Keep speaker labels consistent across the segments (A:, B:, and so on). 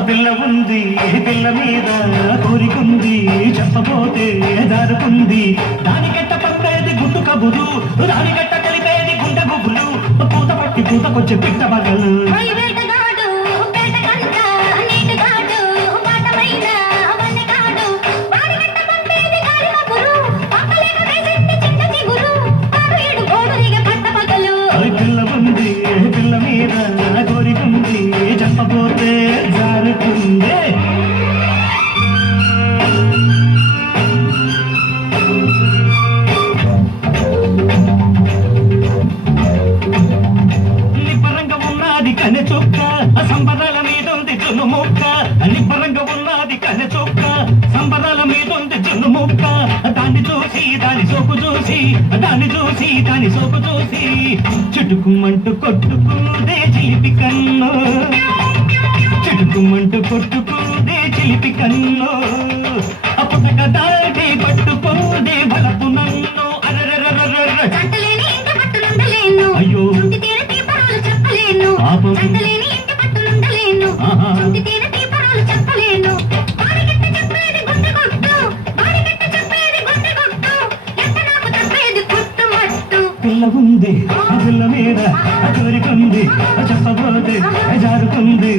A: ఉంది పిల్ల మీద కోరికుంది? చెప్పబోతే జారుకుంది దానికెట్ట పంపేది గుడ్డు కబురు దానికెట్ట కలిపేది గుండె గుబులు పూత పట్టి పూతకొచ్చే పిట్ట బగలు ఉన్నది కన్నె చుక్క సంబరాల మీద ఉంది జున్ను ముక్క. నిబ్బరంగా ఉన్నది కన్నె చుక్క సంబరాల మీద ఉంది జున్ను ముక్క. దాన్ని చూసి దాని సోకు చూసి దాన్ని చూసి దాని సోకు చూసి. చుట్టుకుమంటూ కొట్టుకుందే జీపి కన్ను చుట్టుకుమంటూ
B: కొట్టు
A: పిల్ల ఉంది ఆ పిల్ల మీద కోరికుంది చెప్పబోతే జారుకుంది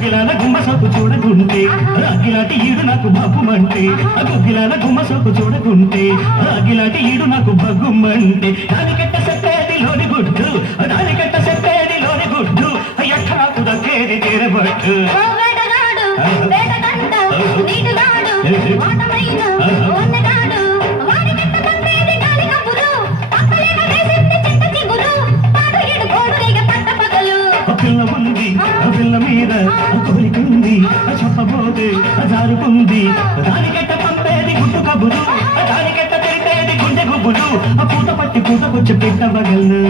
A: ఆ గుగ్గిలాల గుమ్మ సోకు చూడకుంటే అగ్గిలాంటి ఈడు నాకు భగ్గుమంటే ఆ గుగ్గిలాల గుమ్మ సోకు చూడకుంటే అగ్గిలాంటి ఈడు నాకు భగ్గుమంటే దానికెట్ట సెప్పేది లోని గుడ్డు దానికెట్ట సెప్పేది లోని గుడ్డు ఎట్ట నాకు దక్కేది తీరబట్టు.
B: వేటగాడు వేటగంట నీటుగాడు వాటమైన
A: పిల్ల ఉంది ఆ పిల్ల మీద ఆ కోరికుంది ఆ చెప్పబోతే జారుకుంది. దానికెట్ట పంపేది గుట్టు కబులు దానికెట్ట తెలిపేది గుండె గుబులు ఆ పూత పట్టి పూతకొచ్చి పెట్ట బగలు